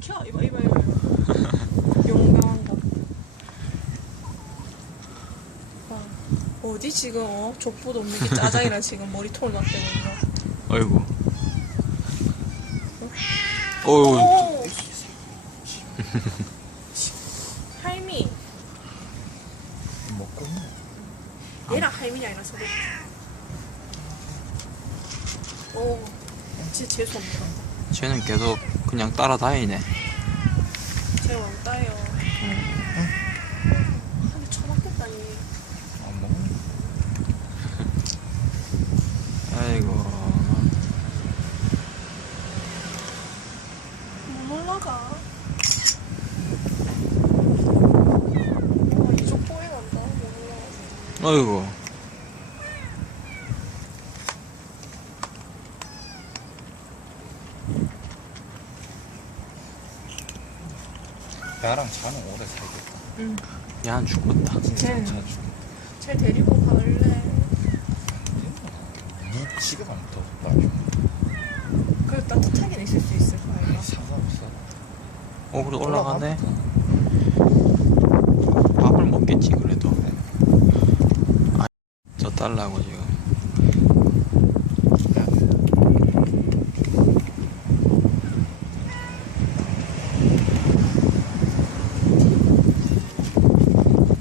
켜 이봐 이봐 이봐 이봐. 용감한 거 봐. 어디 지금 어? 족보도 없는 게 짜장이랑 지금 머리통을 이거 어이구. 어이구. 오! 할미 먹고 얘랑 할미이 아니라 소리 오 진짜 재수없다 쟤는 계속 그냥 따라다니네. 제 왕따예요 한대 쳐맞겠다니 안 먹어? 아이고. 못 올라가 이쪽 못. 나랑 자는 오래 살겠다. 응 야한 죽었다. 쟤. 자주. 쟤 데리고 갈래 니 지금 안 더. 그래 따뜻하게 있을 수 있을 거야 상관없어. 어, 그래도 올라가네. 밥을 먹겠지, 그래도. 아, 저 달라고 지금.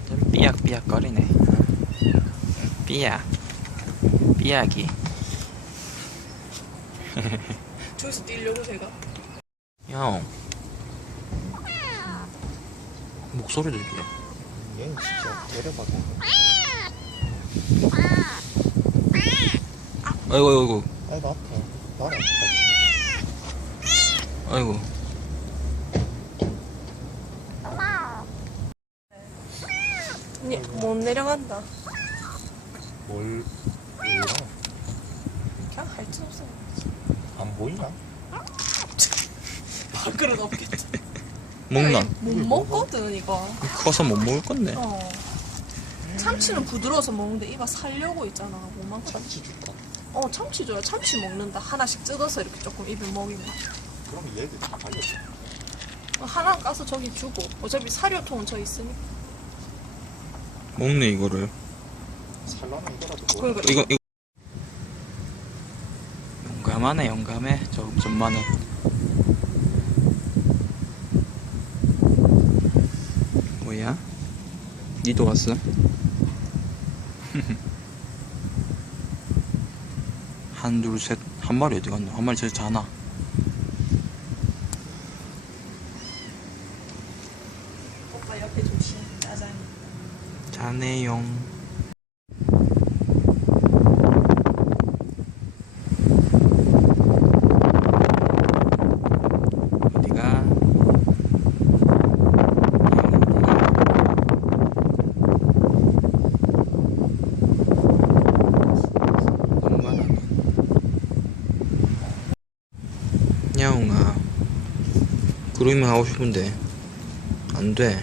좀 삐약삐약거리네. 삐약. 삐약이. 저기서 뛰려고 제가 형. 목소리 들게. 얘 진짜 데려봐도 아이고, 아이고, 아이고 아파. 나랑 아이고. 아니 못 내려간다 뭘 왜요? 그냥 할수 없어 안 보이나? 밥그릇 없겠지 먹나? 못 먹거든 이거 커서 못 먹을 건데. 어 참치는 부드러워서 먹는데 이거 살려고 있잖아 못 먹거든 참치 줄까? 어 참치 줘요 참치 먹는다 하나씩 뜯어서 이렇게 조금 입에 먹이면 그럼 얘들 다 알려줘. 어, 하나 까서 저기 주고 어차피 사료통은 저 있으니까 먹네, 이거를. 살라면 이거라도 먹어. 그러니까 이거, 이거. 용감하네, 용감해. 저, 전만은. 뭐야? 니도 왔어? 한, 둘, 셋. 한 마리 어디 갔노? 한 마리 저기 자나? 오빠 옆에 조심 짜장이 자네용. 어디가? 너무 많아. 야옹아. 그루밍 하고 싶은데 안 돼.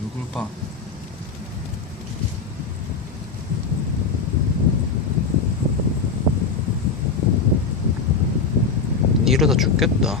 얼굴 봐. 이러다 죽겠다.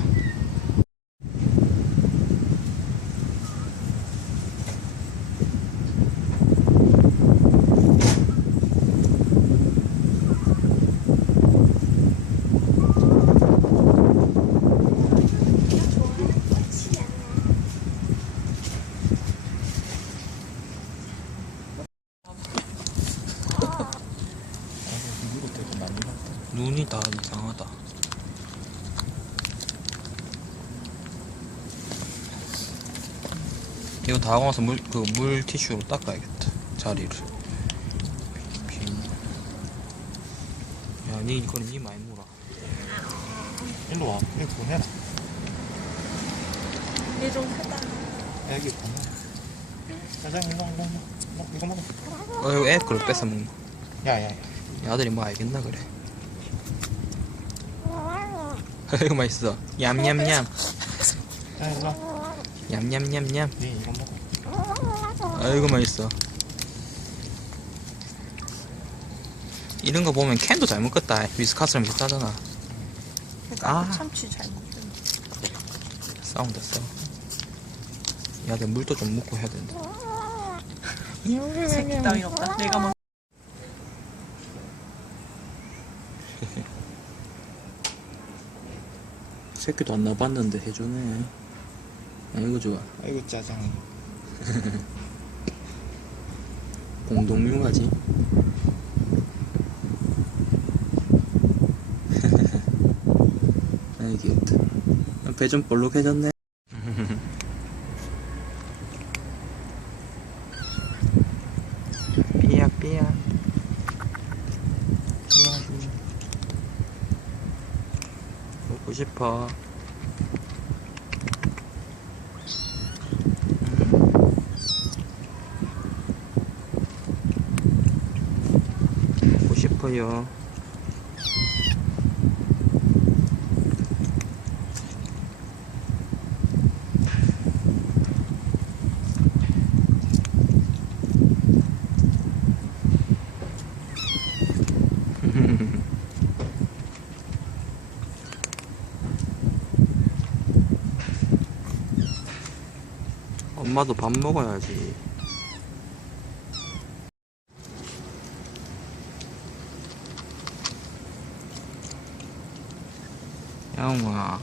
아이고 이거 되게 많이 봤다. 눈이 다 이상하다. 이거 다 하고 나서 물, 그 물 티슈로 닦아야겠다. 자리를. 빈. 야, 니 이거는 니 많이 물어. 일로 와. 이거 보내라. 얘좀 크다 애기 보내라. 짜장 일로 와, 일로 와, 일로 와. 이거 먹어. 어, 이거 애 그걸 뺏어 먹는. 야야야. 야, 아들이 뭐 알겠나 그래. 이거 맛있어. 얌얌얌. 야 일로 와. 얌얌얌얌. 네 이거 먹어. 아이고 맛있어. 이런 거 보면 캔도 잘 먹겠다. 위스카스랑 비슷하잖아. 아. 참치 잘 먹는. 싸운다 싸워 야내 물도 좀 먹고 해야 된다 새끼 따윈 없다. 내가 먹. 새끼도 안 나봤는데 해주네 아이고 좋아 아이고 짜장이 공동묘가지. 아이 귀엽다. 배 좀 볼록해졌네. 싶어 싶어요 엄마도 밥 먹어야지. 야옹아.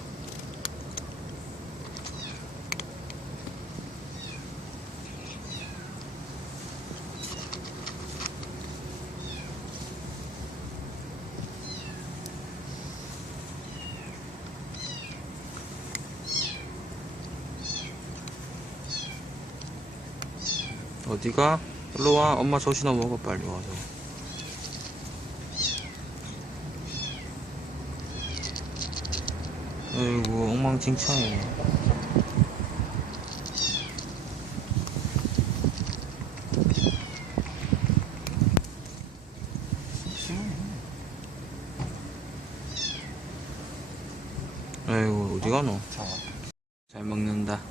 어디가? 일로 와. 엄마 젖이나 먹어 빨리 와서. 아이고 엉망진창이네. 아이고 어디 가노? 자잘 먹는다.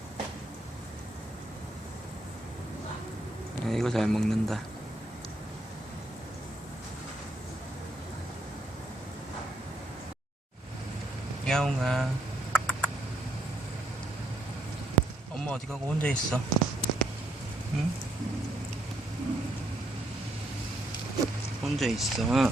아이고 잘 먹는다. 야옹아. 엄마 어디 가고 혼자 있어? 응? 혼자 있어.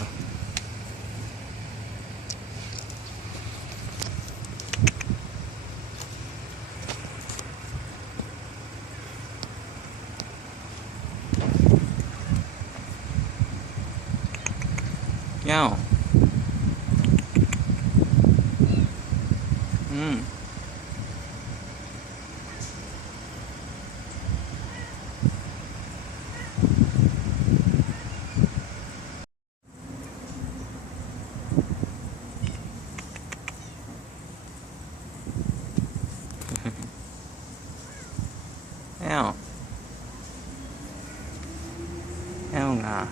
혜영아.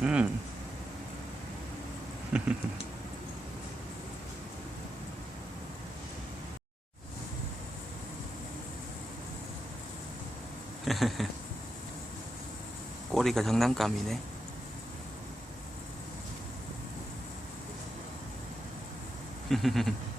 음. 꼬리가 장난감이네. 흐흐흐